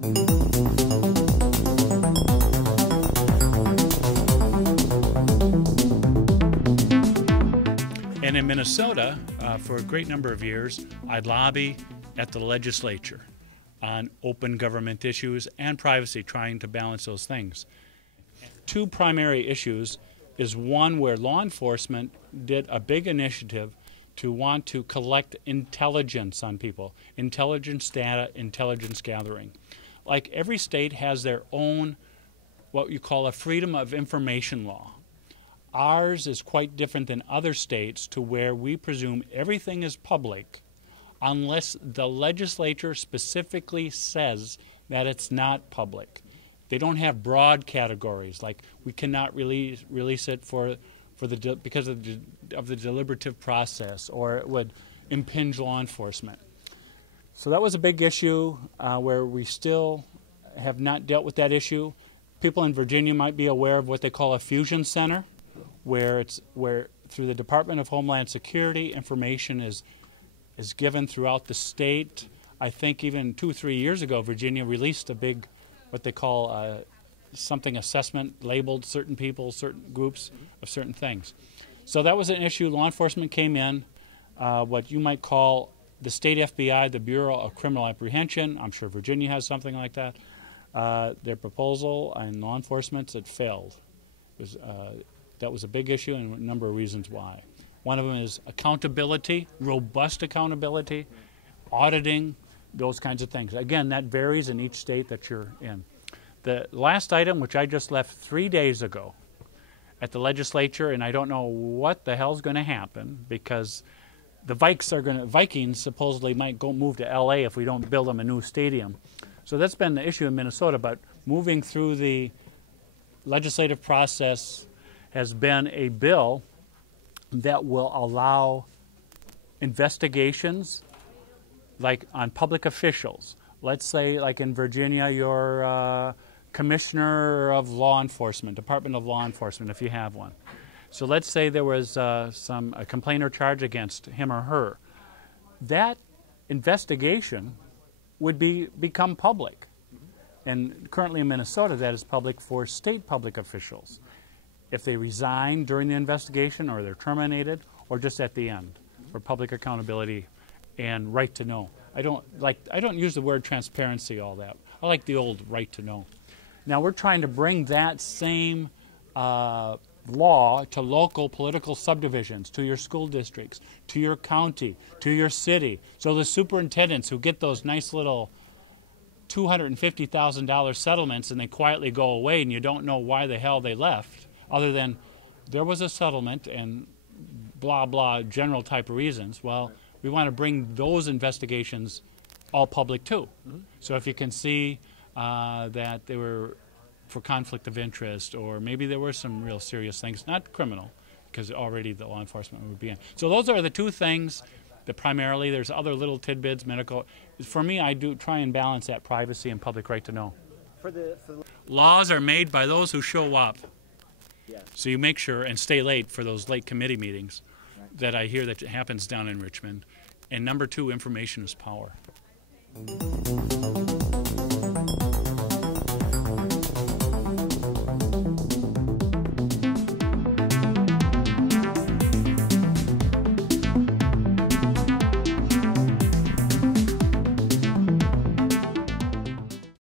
And in Minnesota, for a great number of years, I'd lobby at the legislature on open government issues and privacy, trying to balance those things. Two primary issues is one where law enforcement did a big initiative to want to collect intelligence on people, intelligence data, intelligence gathering. Like every state has their own, what you call a freedom of information law. Ours is quite different than other states to where we presume everything is public unless the legislature specifically says that it's not public. They don't have broad categories, like we cannot release it because of the deliberative process, or it would impinge law enforcement. So that was a big issue where we still have not dealt with that issue. People in Virginia might be aware of what they call a fusion center, where through the Department of Homeland Security, information is given throughout the state. I think even 2 or 3 years ago, Virginia released a big, what they call something assessment, labeled certain people, certain groups of certain things. So that was an issue. Law enforcement came in, what you might call the state FBI, the Bureau of Criminal Apprehension. I'm sure Virginia has something like that. Their proposal and law enforcement, it failed. That was a big issue, and a number of reasons why. One of them is accountability, robust accountability, auditing, those kinds of things. Again, that varies in each state that you're in. The last item, which I just left 3 days ago at the legislature, and I don't know what the hell's going to happen, because the Vikings supposedly might move to LA if we don't build them a new stadium. So that's been the issue in Minnesota, but moving through the legislative process has been a bill that will allow investigations like on public officials. Let's say like in Virginia, you're Commissioner of Law Enforcement, Department of Law Enforcement, if you have one. So let's say there was a complaint or charge against him or her. That investigation would become public. And currently in Minnesota, that is public for state public officials. If they resign during the investigation, or they're terminated, or just at the end, for public accountability and right to know. I don't use the word transparency all that. I like the old right to know. Now we're trying to bring that same law to local political subdivisions, to your school districts, to your county, to your city. So the superintendents who get those nice little $250,000 settlements and they quietly go away and you don't know why the hell they left, other than there was a settlement and blah, blah, general type of reasons. Well, we want to bring those investigations all public too. So if you can see that they were for conflict of interest, or maybe there were some real serious things, not criminal, because already the law enforcement would be in. So those are the two things that primarily, there's other little tidbits, medical. For me, I do try and balance that privacy and public right to know. Laws are made by those who show up. Yeah. So you make sure and stay late for those late committee meetings that I hear that happens down in Richmond. And number two, information is power.